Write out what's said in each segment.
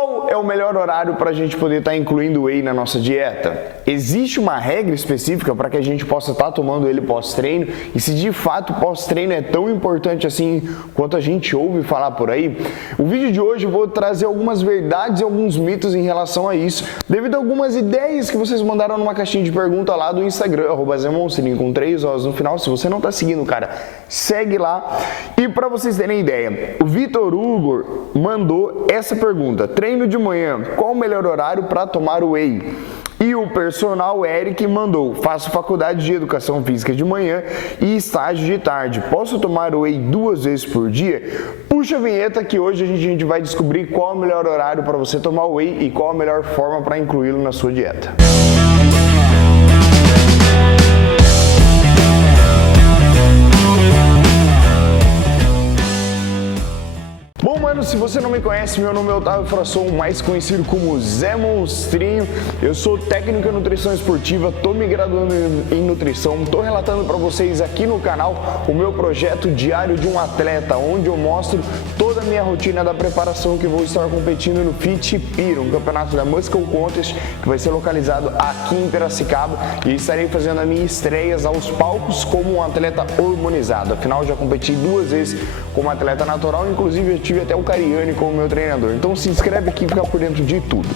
Qual é o melhor horário para a gente poder estar incluindo whey na nossa dieta? Existe uma regra específica para que a gente possa estar tomando ele pós-treino? E se de fato pós-treino é tão importante assim quanto a gente ouve falar por aí? O vídeo de hoje eu vou trazer algumas verdades e alguns mitos em relação a isso, devido a algumas ideias que vocês mandaram numa caixinha de pergunta lá do Instagram, @zemonstrinho com 3 horas no final. Se você não está seguindo, cara, segue lá. E para vocês terem ideia, o Vitor Hugo mandou essa pergunta: treino de manhã, qual o melhor horário para tomar whey? E o personal Eric mandou: faço faculdade de educação física de manhã e estágio de tarde. Posso tomar whey 2 vezes por dia? Puxa a vinheta que hoje a gente vai descobrir qual é o melhor horário para você tomar whey e qual a melhor forma para incluí-lo na sua dieta. Bom, mano, se você não me conhece, meu nome é Otávio Frasson, mais conhecido como Zé Monstrinho. Eu sou técnico em nutrição esportiva, tô me graduando em nutrição, tô relatando para vocês aqui no canal o meu projeto Diário de um Atleta, onde eu mostro toda a minha rotina da preparação que vou estar competindo no Fit Pira, um campeonato da Muscle Contest que vai ser localizado aqui em Piracicaba, e estarei fazendo a minha estreias aos palcos como um atleta hormonizado. Afinal, já competi 2 vezes como atleta natural, inclusive eu tive até o Cariani como meu treinador. Então se inscreve aqui e fica por dentro de tudo.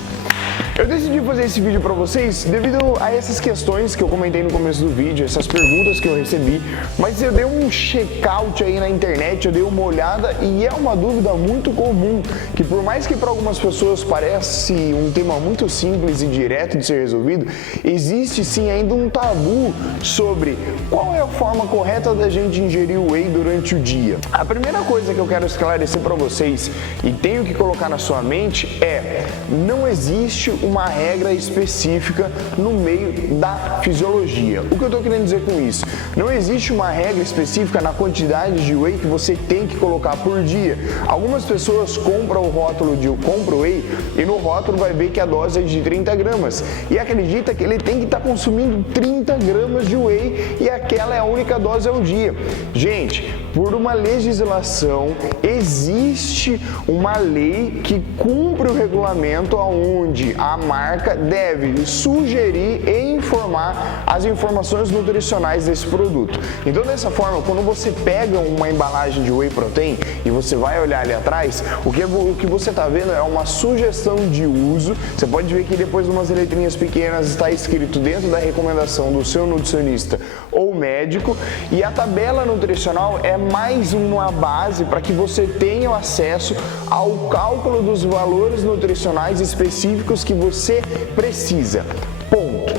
Eu decidi fazer esse vídeo para vocês devido a essas questões que eu comentei no começo do vídeo, essas perguntas que eu recebi, mas eu dei um check-out aí na internet, eu dei uma olhada e é uma dúvida muito comum, que por mais que para algumas pessoas pareça um tema muito simples e direto de ser resolvido, existe sim ainda um tabu sobre qual é a forma correta da gente ingerir o whey durante o dia. A primeira coisa que eu quero esclarecer para vocês e tenho que colocar na sua mente é: não existe uma regra específica no meio da fisiologia. O que eu estou querendo dizer com isso? Não existe uma regra específica na quantidade de whey que você tem que colocar por dia. Algumas pessoas compram o rótulo de whey e no rótulo vai ver que a dose é de 30 gramas e acredita que ele tem que estar consumindo 30 gramas de whey e aquela é a única dose ao dia. Gente, por uma legislação, existe uma lei que cumpre o regulamento onde a marca deve sugerir e informar as informações nutricionais desse produto. Então, dessa forma, quando você pega uma embalagem de whey protein e você vai olhar ali atrás, o que você está vendo é uma sugestão de uso. Você pode ver que depois de umas letrinhas pequenas está escrito dentro da recomendação do seu nutricionista ou médico, e a tabela nutricional é mais uma base para que você tenha acesso ao cálculo dos valores nutricionais específicos que você precisa. Ponto.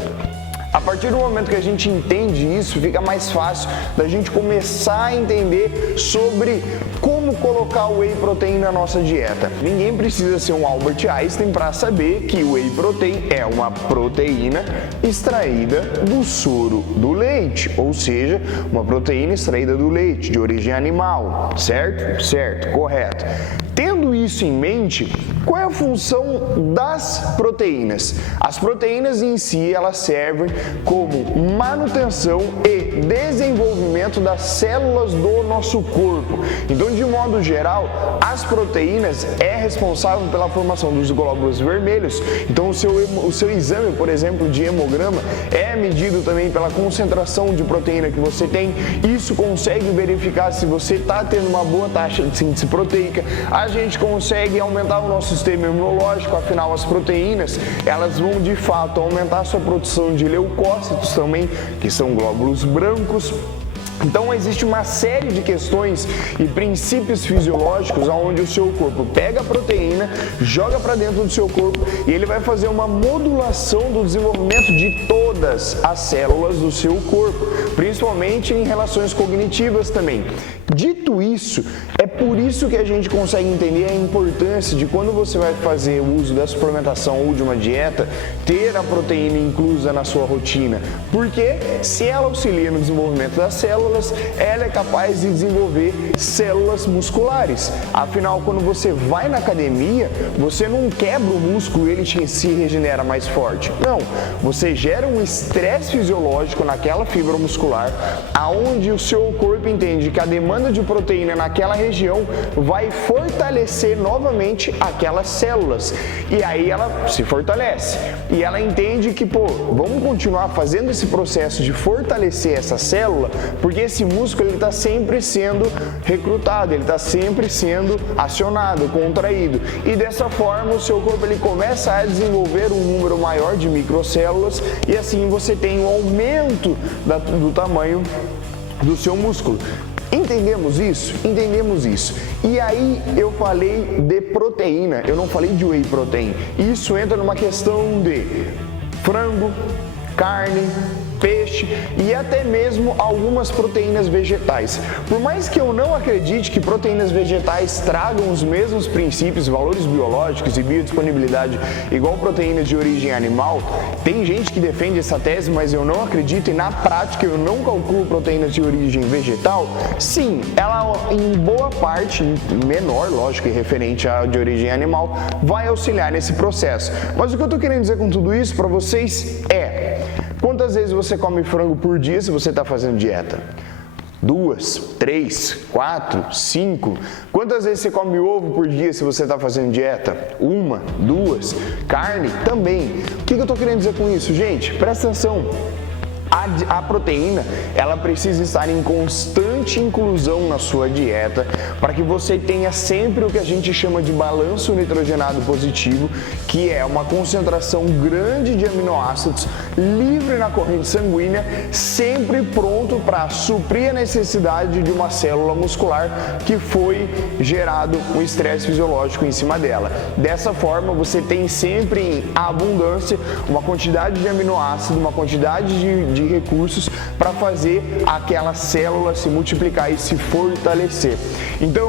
A partir do momento que a gente entende isso, fica mais fácil da gente começar a entender sobre como colocar o whey protein na nossa dieta. Ninguém precisa ser um Albert Einstein para saber que o whey protein é uma proteína extraída do soro do leite, ou seja, uma proteína extraída do leite, de origem animal, certo? Certo, correto. Tendo isso em mente, qual é a função das proteínas? As proteínas em si, elas servem como manutenção e desenvolvimento das células do nosso corpo. Então, de modo geral, as proteínas é responsável pela formação dos glóbulos vermelhos. Então, o seu exame, por exemplo, de hemograma é medido também pela concentração de proteína que você tem. Isso consegue verificar se você está tendo uma boa taxa de síntese proteica. A gente consegue aumentar o nosso sistema imunológico, afinal as proteínas, elas vão de fato aumentar a sua produção de leucócitos também, que são glóbulos brancos. Então existe uma série de questões e princípios fisiológicos onde o seu corpo pega a proteína, joga para dentro do seu corpo e ele vai fazer uma modulação do desenvolvimento de todas as células do seu corpo, principalmente em relações cognitivas também. Dito isso, é por isso que a gente consegue entender a importância de quando você vai fazer o uso da suplementação ou de uma dieta, ter a proteína inclusa na sua rotina, porque se ela auxilia no desenvolvimento das células, células, ela é capaz de desenvolver células musculares. Afinal, quando você vai na academia, você não quebra o músculo e ele se regenera mais forte. Não, você gera um estresse fisiológico naquela fibra muscular, aonde o seu corpo entende que a demanda de proteína naquela região vai fortalecer novamente aquelas células. E aí ela se fortalece. E ela entende que, vamos continuar fazendo esse processo de fortalecer essa célula, porque esse músculo está sempre sendo recrutado, ele está sempre sendo acionado, contraído. E dessa forma o seu corpo ele começa a desenvolver um número maior de microcélulas e assim você tem um aumento do tamanho do seu músculo. Entendemos isso? Entendemos isso. E aí eu falei de proteína, eu não falei de whey protein. Isso entra numa questão de frango, carne, peixe e até mesmo algumas proteínas vegetais. Por mais que eu não acredite que proteínas vegetais tragam os mesmos princípios, valores biológicos e biodisponibilidade igual proteínas de origem animal, tem gente que defende essa tese, mas eu não acredito e na prática eu não calculo proteínas de origem vegetal. Sim, ela em boa parte, menor, lógico, e referente à de origem animal, vai auxiliar nesse processo. Mas o que eu estou querendo dizer com tudo isso para vocês é: quantas vezes você come frango por dia se você está fazendo dieta? 2, 3, 4, 5? Quantas vezes você come ovo por dia se você está fazendo dieta? 1, 2. Carne? Também. O que eu estou querendo dizer com isso, gente? Presta atenção. A proteína, ela precisa estar em constante inclusão na sua dieta para que você tenha sempre o que a gente chama de balanço nitrogenado positivo, que é uma concentração grande de aminoácidos livre na corrente sanguínea, sempre pronto para suprir a necessidade de uma célula muscular que foi gerado um estresse fisiológico em cima dela. Dessa forma, você tem sempre em abundância uma quantidade de aminoácidos, uma quantidade de recursos para fazer aquela célula se multiplicar e se fortalecer. Então,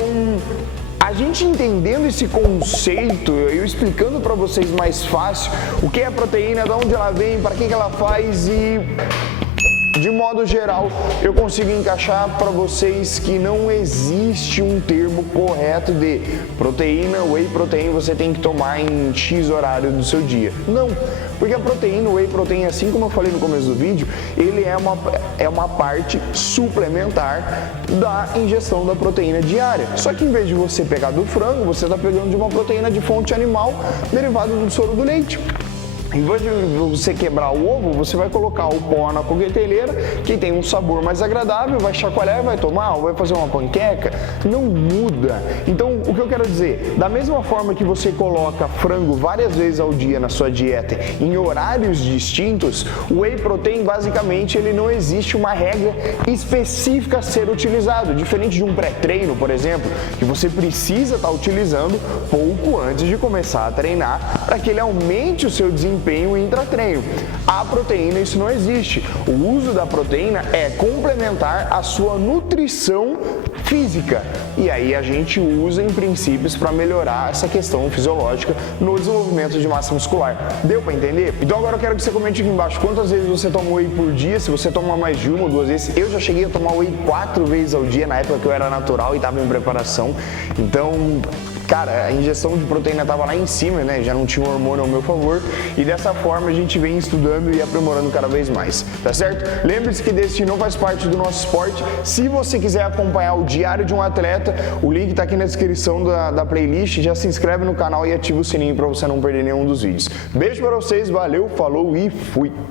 a gente entendendo esse conceito, eu explicando para vocês mais fácil o que é a proteína, de onde ela vem, para que ela faz e de modo geral, eu consigo encaixar para vocês que não existe um termo correto de proteína, whey protein você tem que tomar em X horário do seu dia. Não, porque a proteína, o whey protein, assim como eu falei no começo do vídeo, ele é uma parte suplementar da ingestão da proteína diária. Só que em vez de você pegar do frango, você está pegando de uma proteína de fonte animal derivada do soro do leite. Em vez de você quebrar o ovo, você vai colocar o pó na coqueteleira, que tem um sabor mais agradável, vai chacoalhar e vai tomar, ou vai fazer uma panqueca. Não muda. Então, o que eu quero dizer? Da mesma forma que você coloca frango várias vezes ao dia na sua dieta, em horários distintos, o whey protein, basicamente, ele não existe uma regra específica a ser utilizado. Diferente de um pré-treino, por exemplo, que você precisa estar utilizando pouco antes de começar a treinar, para que ele aumente o seu desempenho intratreino. A proteína, isso não existe. O uso da proteína é complementar a sua nutrição física. E aí a gente usa em princípios para melhorar essa questão fisiológica no desenvolvimento de massa muscular. Deu para entender? Então agora eu quero que você comente aqui embaixo quantas vezes você toma whey por dia, se você toma mais de uma ou 2 vezes. Eu já cheguei a tomar whey 4 vezes ao dia na época que eu era natural e estava em preparação. Então, cara, a injeção de proteína estava lá em cima, né? Já não tinha um hormônio ao meu favor. E dessa forma a gente vem estudando e aprimorando cada vez mais, tá certo? Lembre-se que desistir não faz parte do nosso esporte. Se você quiser acompanhar o diário de um atleta, o link está aqui na descrição da playlist. Já se inscreve no canal e ativa o sininho para você não perder nenhum dos vídeos. Beijo para vocês, valeu, falou e fui!